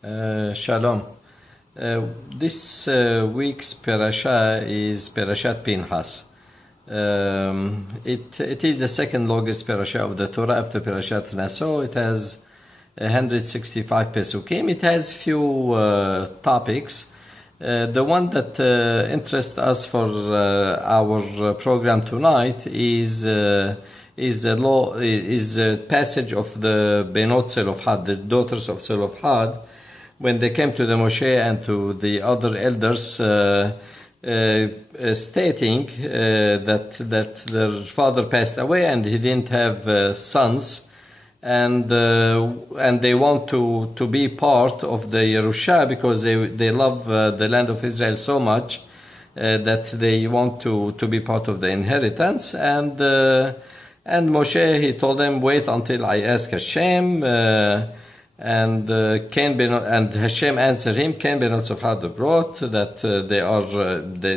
Shalom. This week's parasha is Parashat Pinchas. It is the second longest parasha of the Torah after Parashat Naso. It has 165 pesukim. It has few topics. The one that interests us for our program tonight is the passage of the Benot Zelofhad, the daughters of Zelofhad, when they came to the Moshe and to the other elders, stating that their father passed away and he didn't have sons, and they want to be part of the Yerusha because they love the land of Israel so much that they want to be part of the inheritance. And Moshe, he told them, wait until I ask Hashem. And Hashem answered him, Ken Benot Zelofhad brought that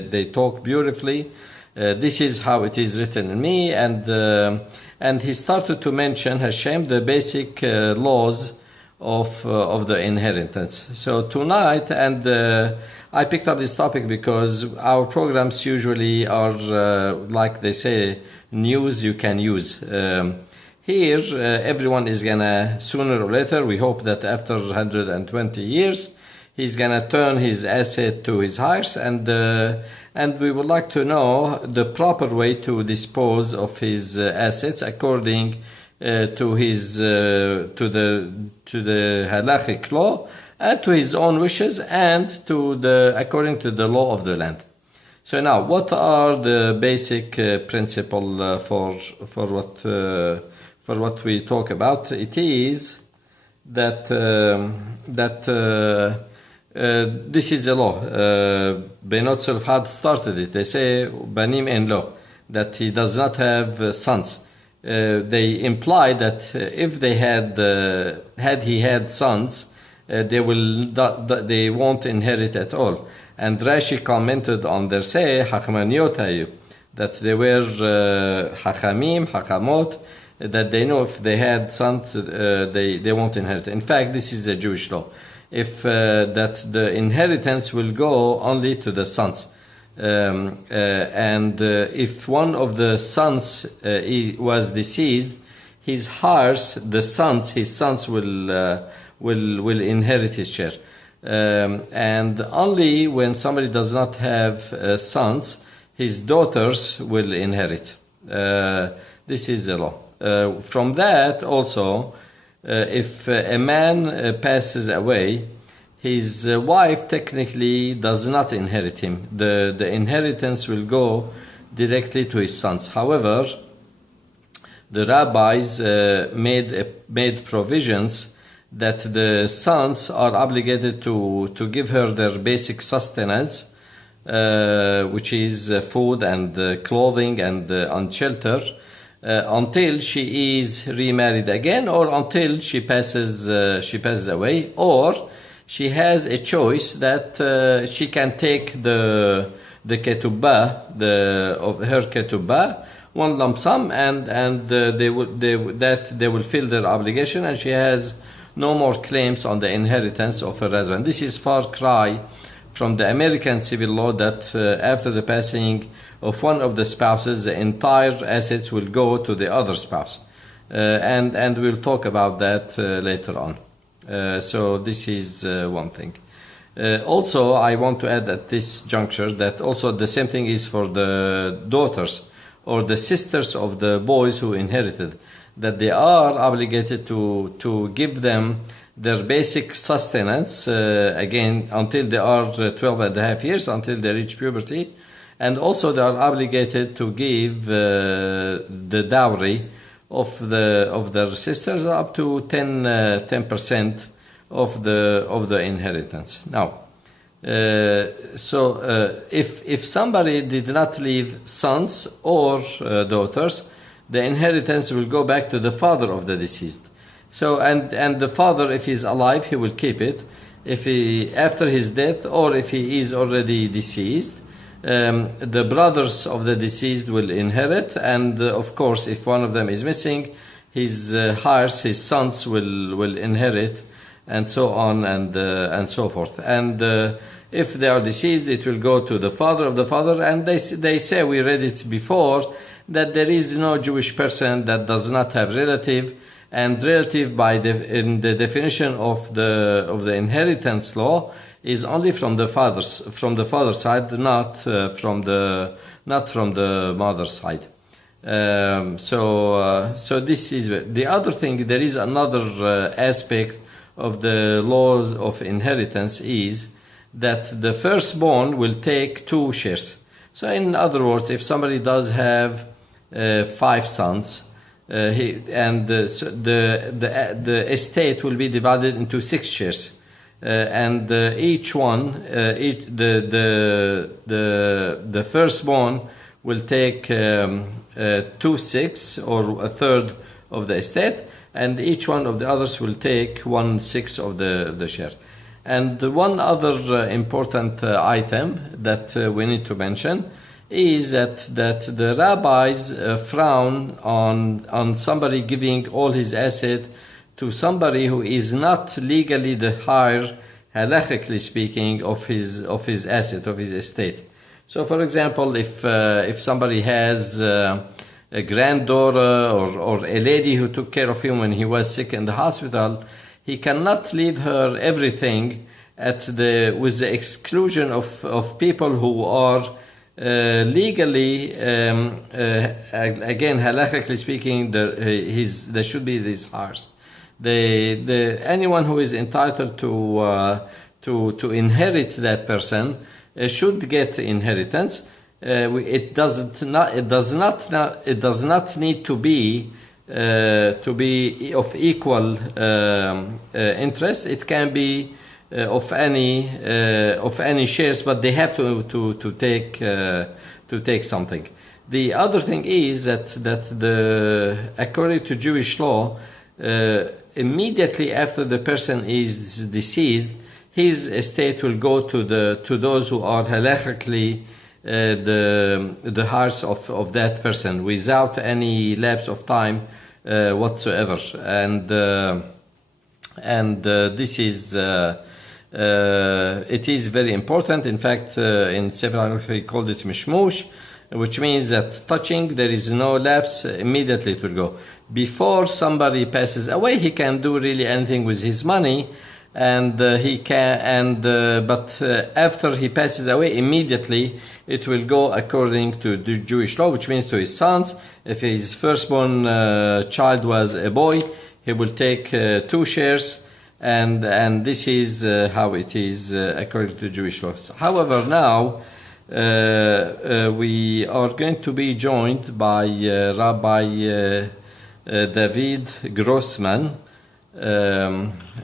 they talk beautifully. This is how it is written in me, and he started to mention Hashem the basic laws of the inheritance. So tonight, and I picked up this topic because our programs usually are like they say, news you can use. Here, everyone is gonna, sooner or later, we hope that after 120 years, he's gonna turn his asset to his heirs, and we would like to know the proper way to dispose of his assets according to the Halachic law, and to his own wishes, and according to the law of the land. So now, what are the basic principle for what we talk about? It is that this is the law. Benot Zelofhad started it. They say Banim en lo, that he does not have sons. They imply that if they had he had sons, they won't inherit at all. And Rashi commented on their say Hachmaniot hayu, that they were Hachamim, Hakamot, that they know if they had sons, they won't inherit. In fact, this is a Jewish law. If that the inheritance will go only to the sons, and if one of the sons was deceased, his heirs, his sons will inherit his share. And only when somebody does not have sons, his daughters will inherit. This is the law. From that also, if a man passes away, his wife technically does not inherit him. The inheritance will go directly to his sons. However, the rabbis made provisions that the sons are obligated to give her their basic sustenance, which is food and clothing and shelter, until she is remarried again, or until she passes away, or she has a choice that she can take the ketubah, of her ketubah, one lump sum, and they will fill their obligation, and she has no more claims on the inheritance of her husband. This is far cry from the American civil law that after the passing of one of the spouses, the entire assets will go to the other spouse. And we'll talk about that later on. So this is one thing. Also, I want to add at this juncture that also the same thing is for the daughters or the sisters of the boys who inherited, that they are obligated to give them their basic sustenance, again, until they are 12 and a half years, until they reach puberty. And also they are obligated to give the dowry of their sisters up to 10% of the inheritance. Now, if somebody did not leave sons or daughters, the inheritance will go back to the father of the deceased. So and the father, if he's alive, he will keep it. If he after his death, or if he is already deceased, the brothers of the deceased will inherit, and of course, if one of them is missing, his heirs, his sons will inherit and so on and so forth. And if they are deceased, it will go to the father of the father. And they say, we read it before, that there is no Jewish person that does not have relative, and relative in the definition of the inheritance law is only from the father's side, not from the mother's side. So this is the other thing. There is another aspect of the laws of inheritance is that the firstborn will take 2 shares. So in other words, if somebody does have 5 sons, the estate will be divided into 6 shares, and each one, the firstborn will take 2/6 or a third of the estate, and each one of the others will take 1/6 of the share. And one other important item that we need to mention is that the rabbis frown on somebody giving all his asset to somebody who is not legally the heir, halachically speaking, of his asset, of his estate. So, for example, if somebody has a granddaughter or a lady who took care of him when he was sick in the hospital, he cannot leave her everything with the exclusion of people who are legally, again, halachically speaking, there should be these heirs. Anyone who is entitled to inherit that person should get inheritance. It does not need to be of equal interest. It can be of any shares, but they have to take something. The other thing is that according to Jewish law, immediately after the person is deceased, his estate will go to those who are halachically the heirs of that person without any lapse of time whatsoever. And this is it is very important. In fact, in Sefer Halachic he called it mishmush, which means that touching, there is no lapse, immediately it will go. Before somebody passes away, he can do really anything with his money, and but after he passes away, immediately it will go according to the Jewish law, which means to his sons. If his firstborn child was a boy, he will take 2 shares, and this is how it is according to Jewish law. However, now we are going to be joined by Rabbi David Grossman.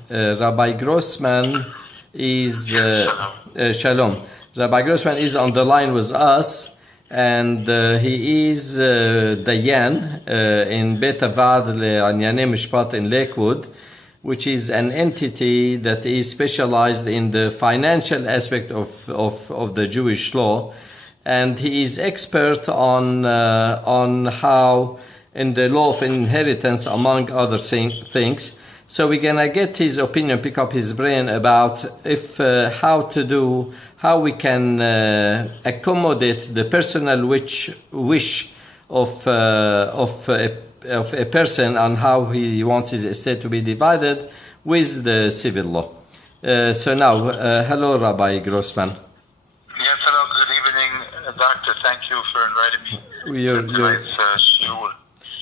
Rabbi Grossman is Shalom. Rabbi Grossman is on the line with us, and he is Dayan in Bet Avad Le'Anyanei Mishpat in Lakewood, which is an entity that is specialized in the financial aspect of the Jewish law, and he is expert on how in the law of inheritance, among other things. So we're gonna get his opinion, pick up his brain about how we can accommodate the personal wish of a person on how he wants his estate to be divided with the civil law. So now, hello, Rabbi Grossman. Yes, hello, good evening, Doctor. Thank you for inviting me to tonight's shiur.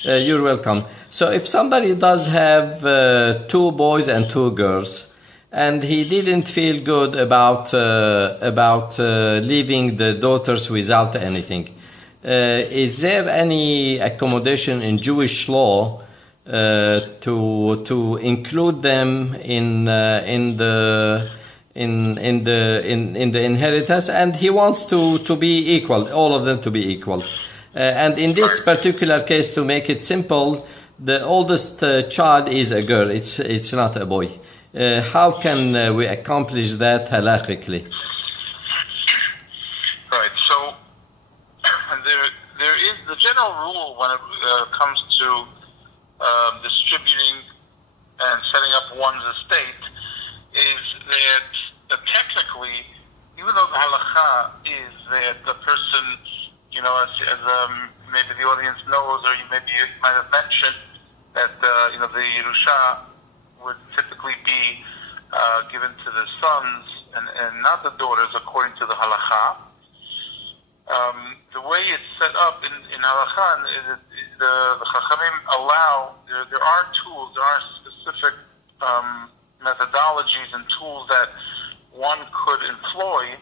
You're welcome. So if somebody does have 2 boys and 2 girls, and he didn't feel good about leaving the daughters without anything, is there any accommodation in Jewish law to include them in the inheritance? And he wants to be equal, all of them to be equal. And in this particular case, to make it simple, the oldest child is a girl. It's not a boy. How can we accomplish that halachically? Right. So there is the general rule when it comes to distributing and setting up one's estate halacha is that the person, as maybe the audience knows, or maybe you might have mentioned, that the Yerusha would typically be given to the sons and not the daughters, according to the halacha. The way it's set up in halacha is the Chachamim allow, there are tools, there are specific methodologies and tools that one could employ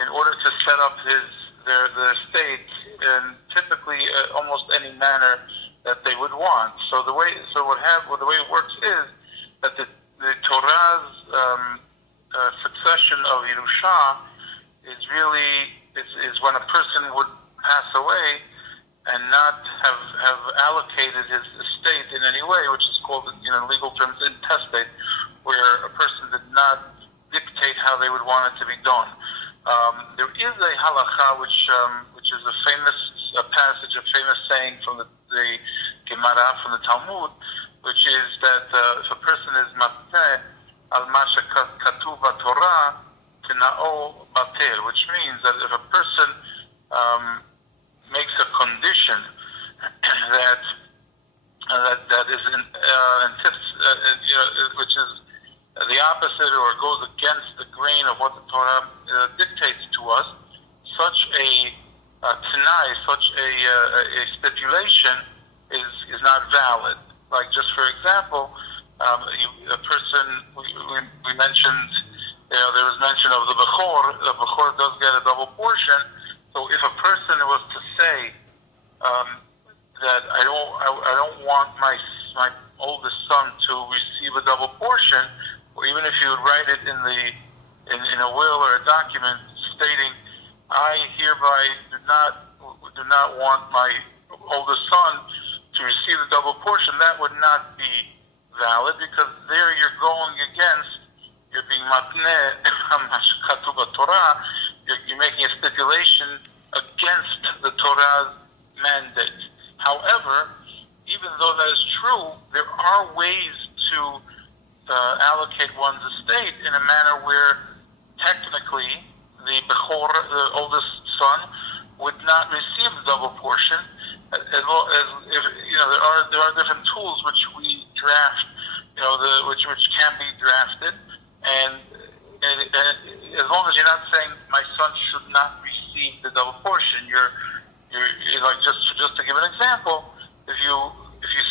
in order to set up their estate in typically almost any manner that they would want. So the way it works is that the Torah's succession of Yerusha is when a person would pass away and not have allocated his estate in any way, which is called, in legal terms, intestate, where a person did not dictate how they would want it to be done. There is a halacha which is a famous passage, a famous saying from the Gemara, from the Talmud, which is that if a person is matneh al ma shekatuv b'Torah tina'o batel, which means that if a person makes a condition that is which is the opposite or goes against the grain of what the Torah dictates to us, such a tanai, such a stipulation is not valid. Like, just for example, a person, we mentioned, there was mention of the Bechor does get a double portion. So if a person was to say that I don't want my oldest son to receive a double portion, or even if you would write it in a will or a document stating, I hereby do not want my oldest son to receive a double portion, that would not be valid, because there you're going against, you're being matneh katuv Torah, you're making a stipulation against the Torah's mandate. However, even though that is true, there are ways to allocate one's estate in a manner where technically the Bechor, the oldest son, would not receive the double portion, as well as there are different tools which we draft, which can be drafted, and as long as you're not saying my son should not receive the double portion, you're like, just to give an example, if you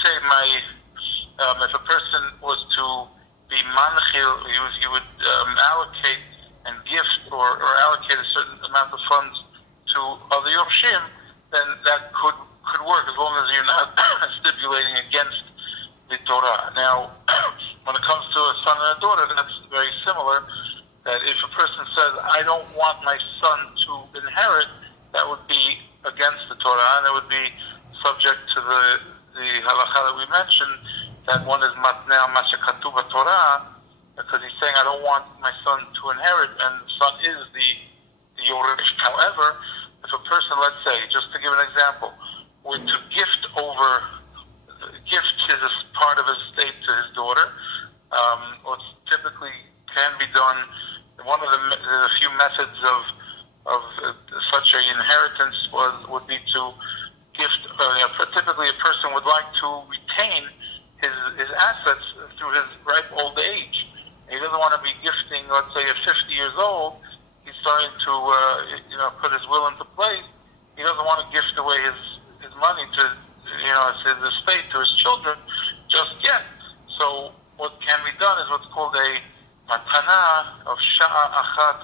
say if a person was to be manchil, he would allocate and gift or allocate a certain amount of funds to other yorshim, then that could work, as long as you're not stipulating against the Torah. Now, when it comes to a son and a daughter, that's very similar. That if a person says, I don't want my son to inherit, that would be against the Torah, and it would be subject to the halacha that we mentioned, that one is matneh al ma shekatuv b'Torah, because he's saying, I don't want my son to inherit, and the son is the yoresh. However, if a person, let's say, just to give an example, were to gift his part of his estate to his daughter, what typically can be done, one of the few methods of such an inheritance would be to gift. Typically, a person would like to retain his assets through his ripe old age. He doesn't want to be gifting, let's say, at 50 years old, he's starting to put his will into place. He doesn't want to gift away his money to his estate to his children just yet. So what can be done is what's called a matana of sha'a achat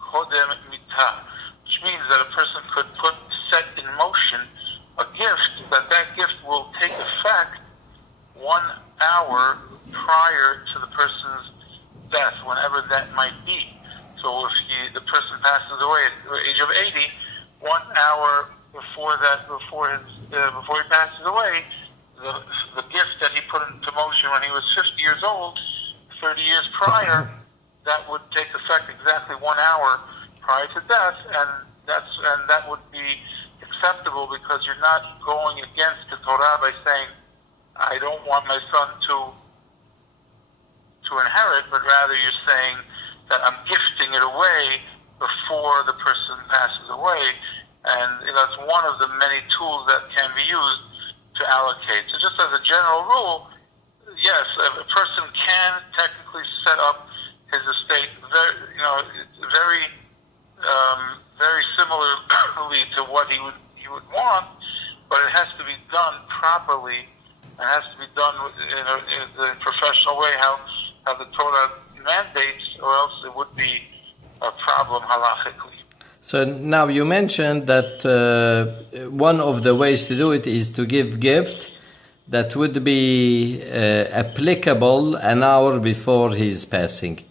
kodem mitah, which means that a person could set in motion a gift, that gift will take effect 1 hour prior to the person's death, whenever that might be. So if the person passes away at the age of 80, 1 hour before he passes away, the gift that he put into motion when he was 50 years old, 30 years prior, that would take effect exactly 1 hour prior to death, and that would be acceptable, because you're not going against the Torah by saying, I don't want my son to inherit, but rather you're saying that I'm gifting it away before the person passes away. And that's one of the many tools that can be used to allocate. So just as a general rule, yes, a person can technically set up his estate very similarly to what he would want, but it has to be done properly. It has to be done in a professional way, how the Torah mandates, or else it would be a problem halachically. So now you mentioned that one of the ways to do it is to give gift that would be applicable an hour before his passing.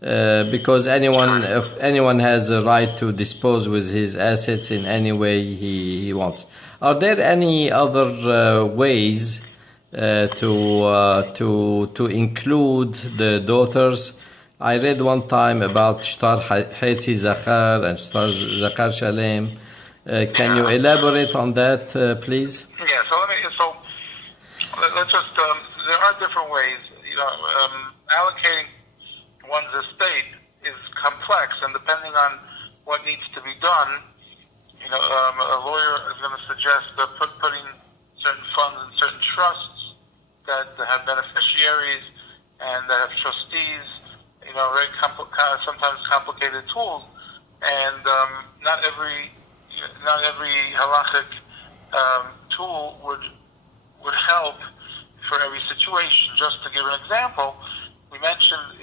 Because if anyone has a right to dispose with his assets in any way he wants. Are there any other ways to include the daughters? I read one time about Shtar Hetzi Zachar and Shtar Zachar Shalem. Can you elaborate on that, please? Yeah. So let's just. There are different ways. Allocating one's estate is complex, and depending on what needs to be done, a lawyer is going to suggest putting certain funds in certain trusts that have beneficiaries and that have trustees. Very sometimes complicated tools, and not every halachic tool would help for every situation. Just to give an example, we mentioned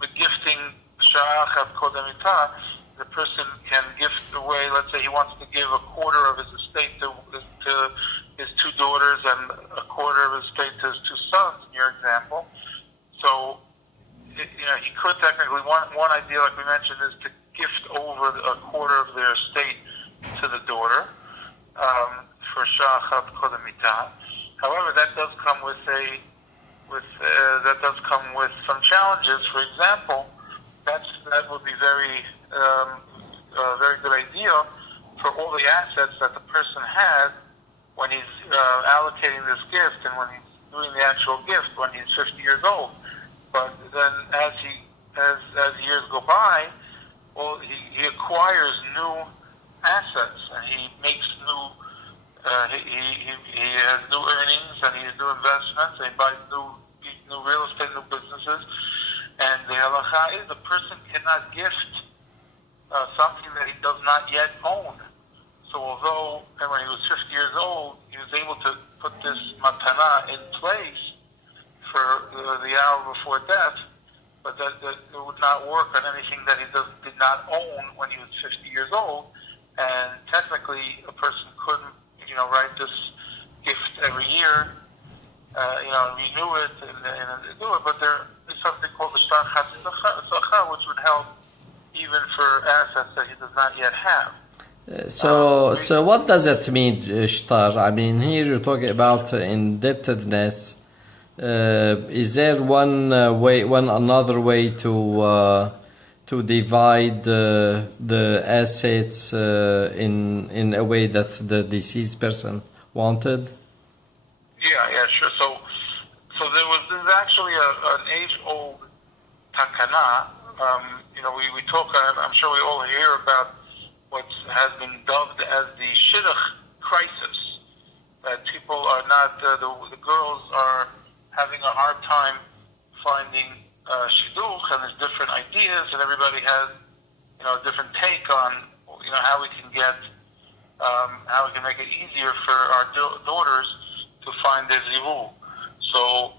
the gifting sha'achat kodamita. The person can gift away. Let's say he wants to give a quarter of his estate to his two daughters and a quarter of his estate to his two sons. In your example, so. He could technically, one idea, like we mentioned, is to gift over a quarter of their estate to the daughter for sha'achat kodamita. However, that does come with some challenges. For example, that would be very good idea for all the assets that the person has when he's allocating this gift and when he's doing the actual gift when he's 50 years old. But then, as years go by, he acquires new assets, and he makes new. He has new earnings, and he has new investments, and he buys new real estate, new businesses. And the halacha is the person cannot gift something that he does not yet own. So, although when he was 50 years old, he was able to put this matana in place for the hour before death, but that it would not work on anything that he did not own when he was 50 years old. And technically, a person couldn't, write this gift every year, renew it and do it. But there is something called the shtar chatzachar, which would help even for assets that he does not yet have. So what does that mean, shtar? I mean, here you're talking about indebtedness. Is there another way to divide the assets in a way that the deceased person wanted? Yeah, sure. So there's actually an age-old takana. We talk. I'm sure we all hear about what has been dubbed as the shidduch crisis. That people are not the girls are having a hard time finding shidduch, and there's different ideas, and everybody has a different take on how we can make it easier for our daughters to find their zivug. So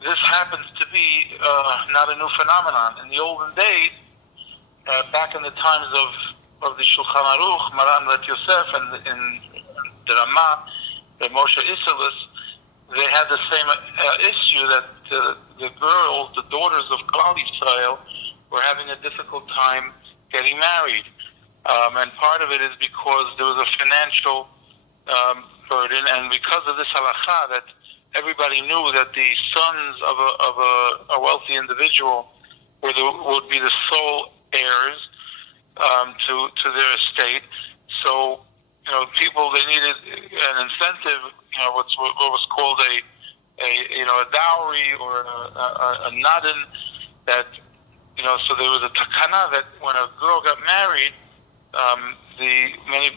this happens to be not a new phenomenon. In the olden days, back in the times of the Shulchan Aruch, Maran Rat Yosef, and in the Ramah, the Moshe Isserles, they had the same issue that the girls, the daughters of Klal Yisrael, were having a difficult time getting married. And part of it is because there was a financial burden, and because of this halacha that everybody knew that the sons of a wealthy individual would be the sole heirs to their estate. So people, they needed an incentive, what was called a dowry or a nadin, that so there was a takana that when a girl got married, many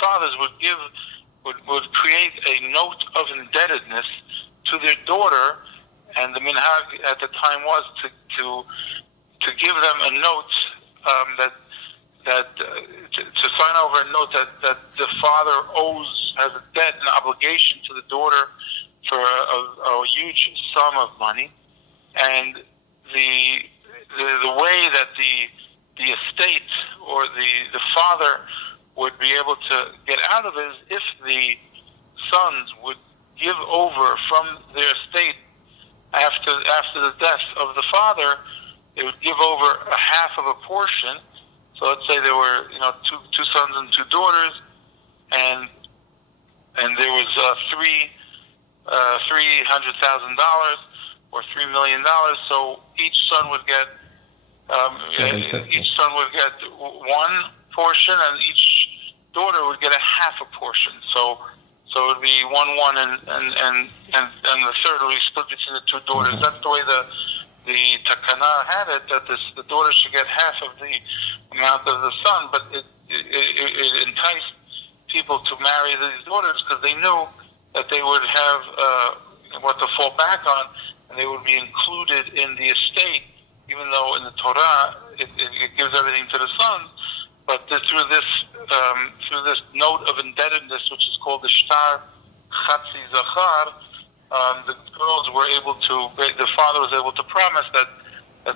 fathers would create a note of indebtedness to their daughter, and the minhag at the time was to give them a note to sign over a note that the father has a debt and obligation to the daughter for a huge sum of money, and the way that the estate or the father would be able to get out of it is if the sons would give over from their estate after the death of the father. They would give over a half of a portion. So let's say there were two sons and two daughters, and there was $300,000 or $3 million. So each son would get one portion, and each daughter would get a half a portion. So it would be 1-1, and the third would be split between the two daughters. Mm-hmm. That's the way the takana had it, that the daughter should get half of the amount of the son, but it enticed people to marry these daughters because they knew that they would have what to fall back on, and they would be included in the estate, even though in the Torah it gives everything to the sons. But through this note of indebtedness, which is called the shtar chatzi zachar, the girls were able to. The father was able to promise that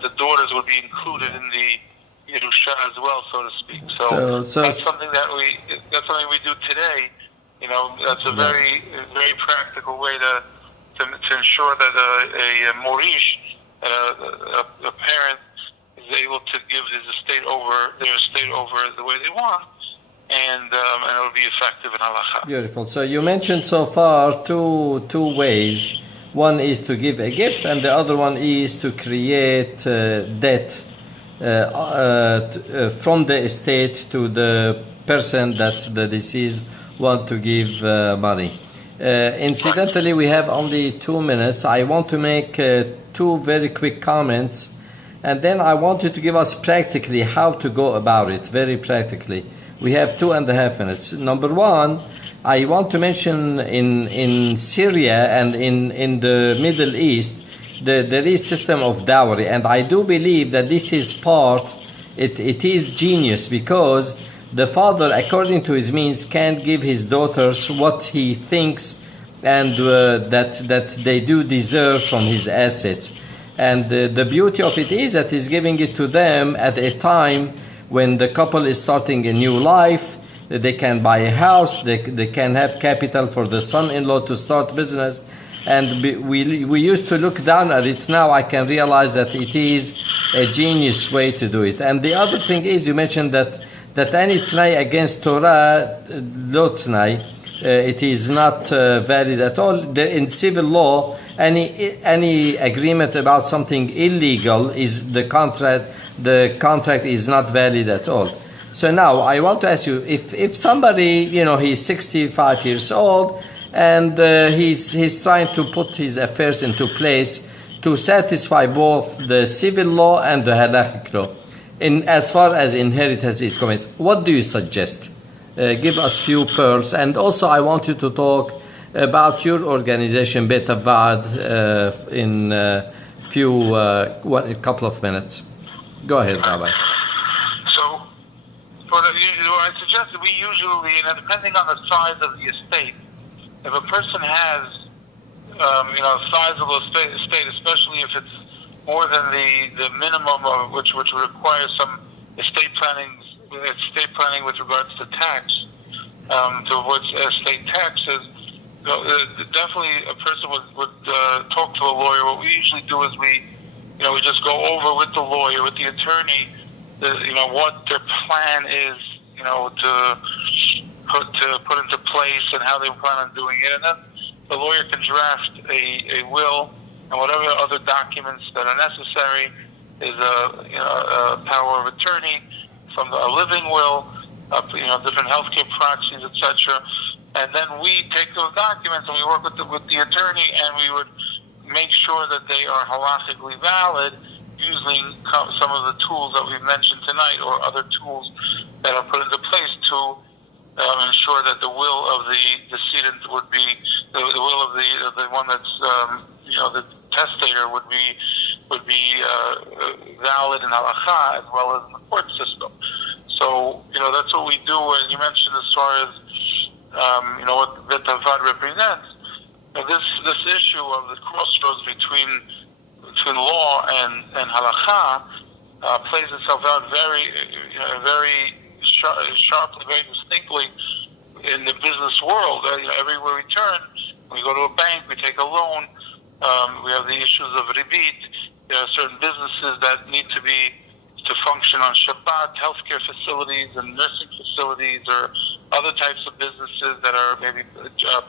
the daughters would be included in the Yerusha as well, so to speak. So that's something we do today. That's a very very practical way to ensure that a morish, a parent, is able to give their estate over the way they want, and it will be effective in halacha. Beautiful. So you mentioned so far two ways. One is to give a gift, and the other one is to create debt from the estate to the person that the deceased want to give money. Incidentally, we have only 2 minutes. I want to make two very quick comments, and then I want you to give us practically how to go about it, very practically. We have 2.5 minutes. Number one, I want to mention in Syria and in the Middle East, there is system of dowry, and I do believe that this is it is genius, because the father, according to his means, can't give his daughters what he thinks and that they do deserve from his assets. And the beauty of it is that he's giving it to them at a time when the couple is starting a new life. They can buy a house, they can have capital for the son-in-law to start business. And we used to look down at it. Now I can realize that it is a genius way to do it. And the other thing is, you mentioned that any t'nai against Torah, lo t'nai, it is not valid at all. In civil law, any agreement about something illegal is the contract is not valid at all. So now I want to ask you, if somebody, he's 65 years old and he's trying to put his affairs into place to satisfy both the civil law and the halachic law, as far as inheritance is concerned, what do you suggest? Give us few pearls. And also I want you to talk about your organization, Bet Avad, in a couple of minutes. Go ahead, Rabbi. So, what I suggest, we usually, depending on the size of the estate, if a person has, a sizable estate, especially if it's more than the minimum of which would require some estate planning with regards to tax, to avoid estate taxes, definitely a person would talk to a lawyer. What we usually do is we just go over with the lawyer, with the attorney, what their plan is, to put into place and how they plan on doing it, and then the lawyer can draft a will and whatever other documents that are necessary. Is a power of attorney from a living will, different healthcare proxies, etc. And then we take those documents and we work with the attorney, and we would make sure that they are halachically valid using some of the tools that we've mentioned tonight, or other tools that are put into place to ensure that the will of the decedent would be the will of the one that's the testator would be valid in halacha as well as in the court system. So that's what we do. And you mentioned as far as what Bet Avad represents. This issue of the crossroads between law and halacha plays itself out very sharply, very distinctly in the business world. Everywhere we turn, we go to a bank, we take a loan. We have the issues of ribit. There are certain businesses that need to function on Shabbat, healthcare facilities and nursing facilities, or other types of businesses that are maybe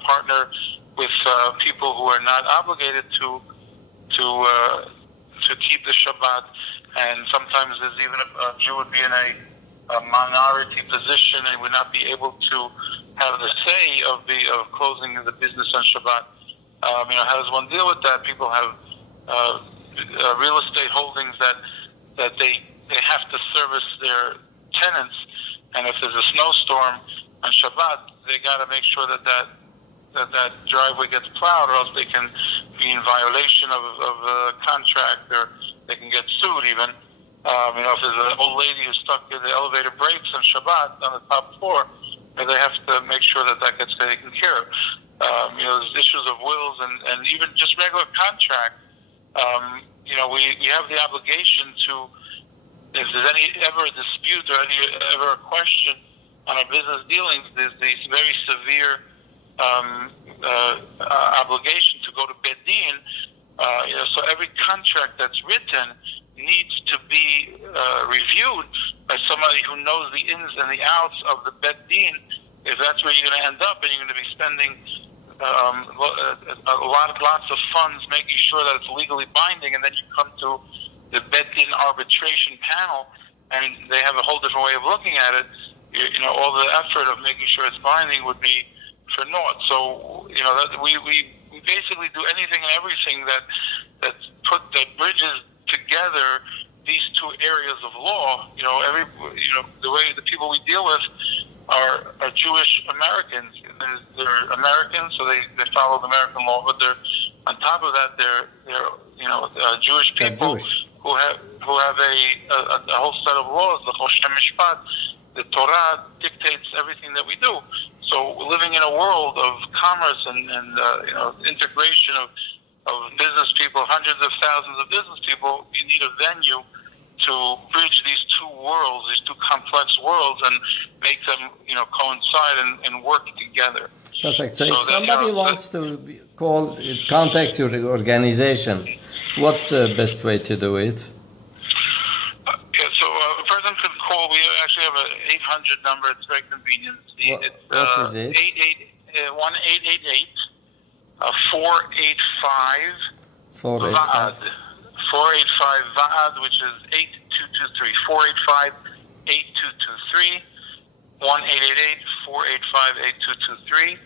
partner with people who are not obligated to keep the Shabbat. And sometimes there's even a Jew would be in a minority position and would not be able to have the say of closing the business on Shabbat. How does one deal with that? People have real estate holdings that they have to service their tenants, and if there's a snowstorm on Shabbat, they got to make sure that driveway gets plowed, or else they can be in violation of a contract, or they can get sued even. If there's an old lady who's stuck in the elevator brakes on Shabbat on the top floor, they have to make sure that gets taken care of. There's issues of wills and even just regular contract. We have the obligation to, if there's ever a dispute or ever a question on our business dealings, there's these very severe obligation to go to Beit Din. So every contract that's written needs to be reviewed by somebody who knows the ins and the outs of the Beit Din. If that's where you're going to end up, and you're going to be spending lots of funds making sure that it's legally binding, and then you come to the Beit Din arbitration panel, and they have a whole different way of looking at it. All the effort of making sure it's binding would be for naught. So we basically do anything and everything that bridges together these two areas of law. The way the people we deal with are Jewish Americans. They're Americans, so they follow the American law, but they're on top of that they're Jewish people who have a whole set of laws. The Choshen Mishpat, the Torah dictates everything that we do. So living in a world of commerce and integration of business people, hundreds of thousands of business people, you need a venue to bridge these two worlds, these two complex worlds, and make them coincide and work together. Perfect. So if somebody wants to contact your organization, what's the best way to do it? So a person could call. We actually have an 800 number. It's very convenient. What is it? 1-888 485 485 VAAD, which is 8223. 485 8223. 1-888-485-8223.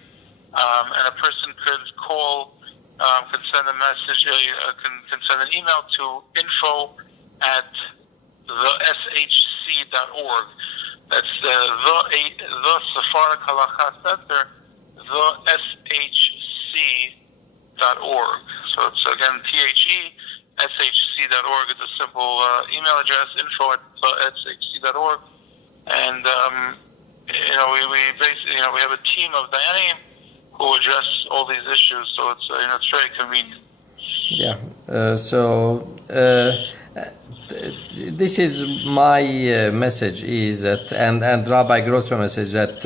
And a person could call, could send a message, can send an email to info@theshc.org. That's the Sephardic Halacha Center, theshc.org. So it's again theshc.org. It's a simple email address, info@theshc.org. And we basically we have a team of Dayanim who address all these issues. So it's it's very convenient. Yeah. This is my message is that, and Rabbi Grossman's message that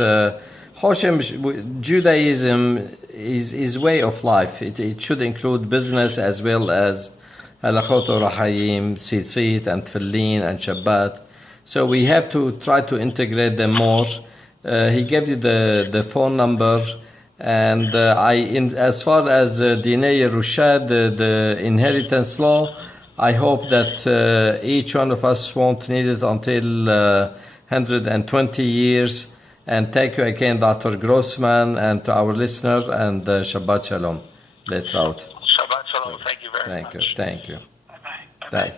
Judaism is way of life. It should include business as well as halachot orachayim, tzitzit and tefillin and Shabbat. So we have to try to integrate them more. He gave you the phone number, and as far as Dinei Yerusha, the inheritance law, I hope that each one of us won't need it until 120 years. And thank you again, Dr. Grossman, and to our listener, and Shabbat Shalom. Let out. Shabbat Shalom. Thank you very much. Thank you. Bye-bye. Bye.